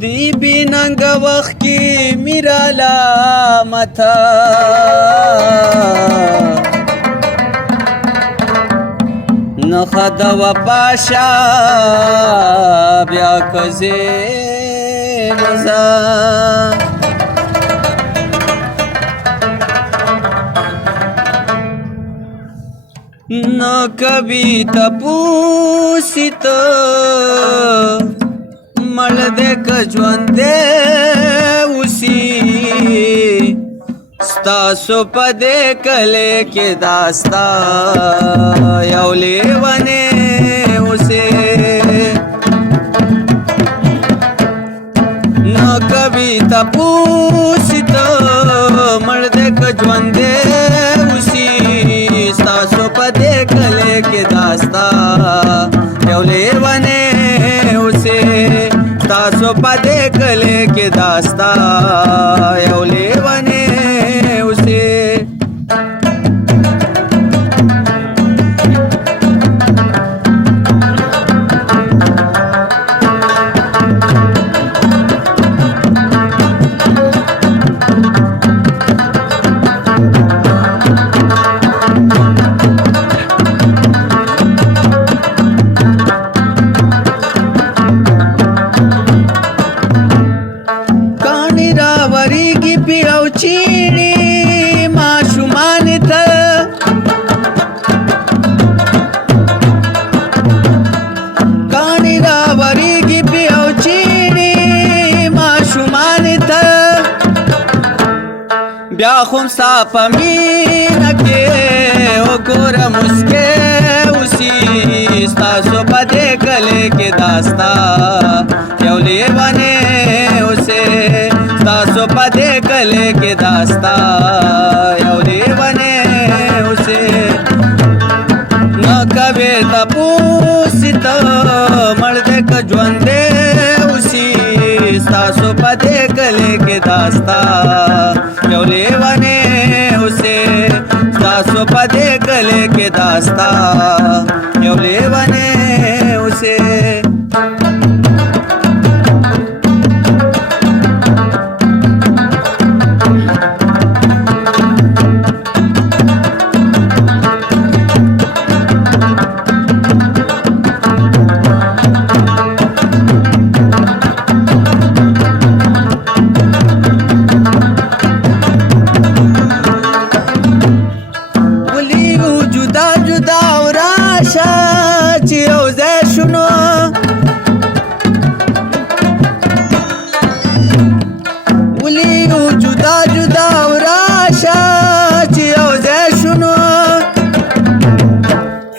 دی بیننګ وخت کې میرالا متا نخدا و پاشا بیا کزی مزا نو کبھی تپوسی تو مړ دې که ژوند دې اوسي ستاسو په دې کلي کې داستا یو لیونی اوسي نو کبھی تپوسی تو مړ دې که ژوند دې اوسي ستاسو په دې کلي کې داستا یو لیونی اوسي تاسو پدې کله کې داستا یو لیونی اوسه پیو چینی معشومان تا کانی راوری کی پیو چینی معشومان تا بیا خم صاف مینا کے او گور مسکے اسی ستاسو پدے کلے کے داستا یو لیوانے اسے تاسو پدې کله کې داستا یو لیونی اوسه نو کبھی تپوسی ته مړ دې که ژوند دې اوسي تاسو پدې کله کې داستا یو لیونی اوسه تاسو پدې کله کې داستا یو لیونی اوسه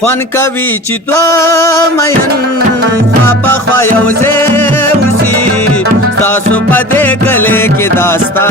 خوان کوي چې دوه مین خوا په خوا یو ځای اوسي ستاسو په دې کلي کې داستا